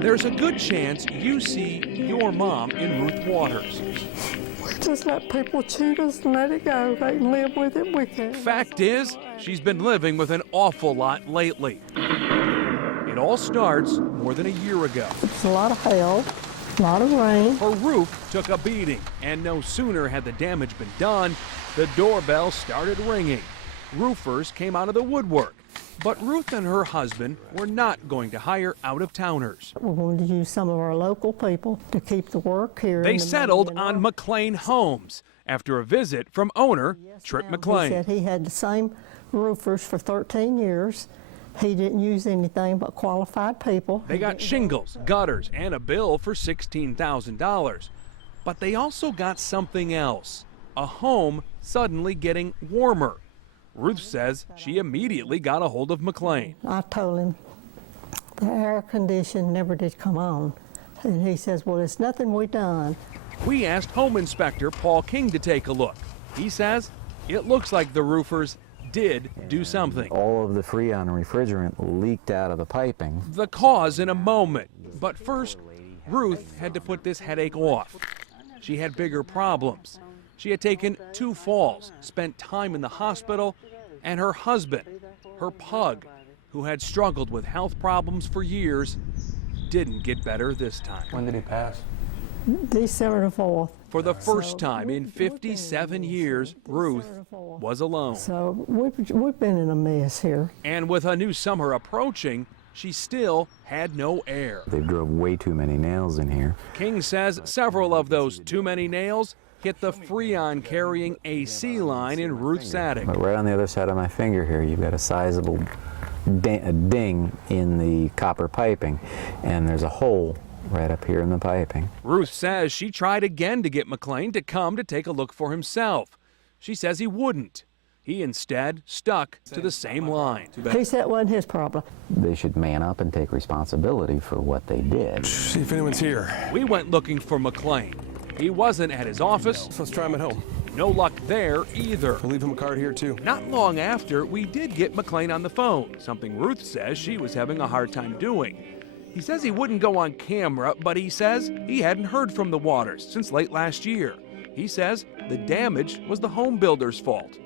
There's a good chance you see your mom in Ruth Waters. We just let people cheat us and let it go. They can live with it, we can't. Fact is, she's been living with an awful lot lately. It all starts more than a year ago. It's a lot of hail, a lot of rain. Her roof took a beating, and no sooner had the damage been done, the doorbell started ringing. Roofers came out of the woodwork. But Ruth and her husband were not going to hire out-of-towners. We're going to use some of our local people to keep the work here. They settled on McLean Homes after a visit from owner Trip McLean. He said he had the same roofers for 13 years. He didn't use anything but qualified people. They got shingles, gutters, and a bill for $16,000. But they also got something else, a home suddenly getting warmer. Ruth says she immediately got a hold of McLean. I told him the air condition never did come on. And he says, well, it's nothing we done. We asked Home Inspector Paul King to take a look. He says it looks like the roofers did do something. All of the Freon refrigerant leaked out of the piping. The cause in a moment. But first, Ruth had to put this headache off. She had bigger problems. She had taken 2 falls, spent time in the hospital, and her husband, her pug, who had struggled with health problems for years, didn't get better this time. When did he pass? December the 4th. For the first time in 57 years, Ruth was alone. So we've been in a mess here. And with a new summer approaching, she still had no air. They drove way too many nails in here. King says several of those too many nails hit the Freon-carrying AC line in Ruth's attic. But right on the other side of my finger here, you've got a sizable ding in the copper piping, and there's a hole right up here in the piping. Ruth says she tried again to get McLean to come to take a look for himself. She says he wouldn't. He instead stuck to the same line. He said it wasn't his problem. They should man up and take responsibility for what they did. See if anyone's here. We went looking for McLean. He wasn't at his office. So let's try him at home. No luck there either. We'll leave him a card here too. Not long after, we did get McLean on the phone, something Ruth says she was having a hard time doing. He says he wouldn't go on camera, but he says he hadn't heard from the Waters since late last year. He says the damage was the home builder's fault.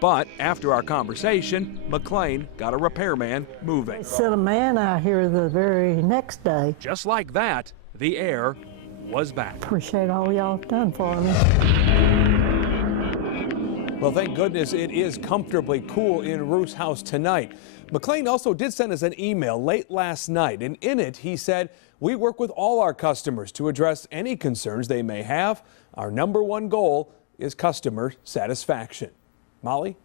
But after our conversation, McLean got a repairman moving. They sent a man out here the very next day. Just like that, the air was back. Appreciate all y'all done for me. Well, thank goodness it is comfortably cool in Ruth's house tonight. McLean also did send us an email late last night, and in it he said, we work with all our customers to address any concerns they may have. Our #1 goal is customer satisfaction. Molly?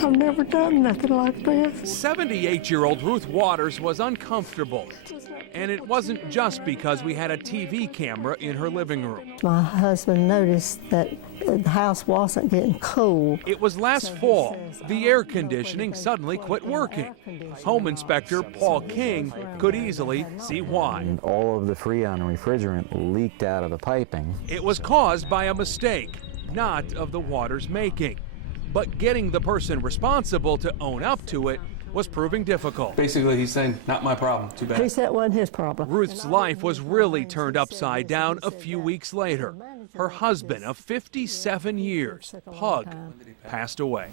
I've never done nothing like this. 78-year-old Ruth Waters was uncomfortable. And it wasn't just because we had a TV camera in her living room. My husband noticed that the house wasn't getting cool. It was last fall. The air conditioning suddenly quit working. Home Inspector Paul King could easily see why. And all of the Freon refrigerant leaked out of the piping. It was caused by a mistake, not of the Waters' making. But getting the person responsible to own up to it was proving difficult. Basically, he's saying, not my problem, too bad. He said it wasn't his problem. Ruth's life was really turned upside down a few weeks later. Her husband of 57 years, Pug, passed away.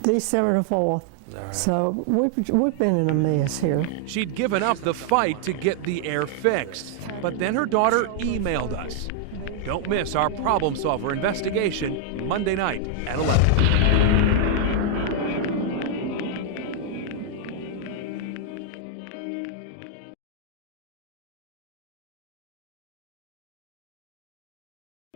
December the 4th. So we've been in a mess here. She'd given up the fight to get the air fixed, but then her daughter emailed us. Don't miss our Problem Solver investigation Monday night at 11.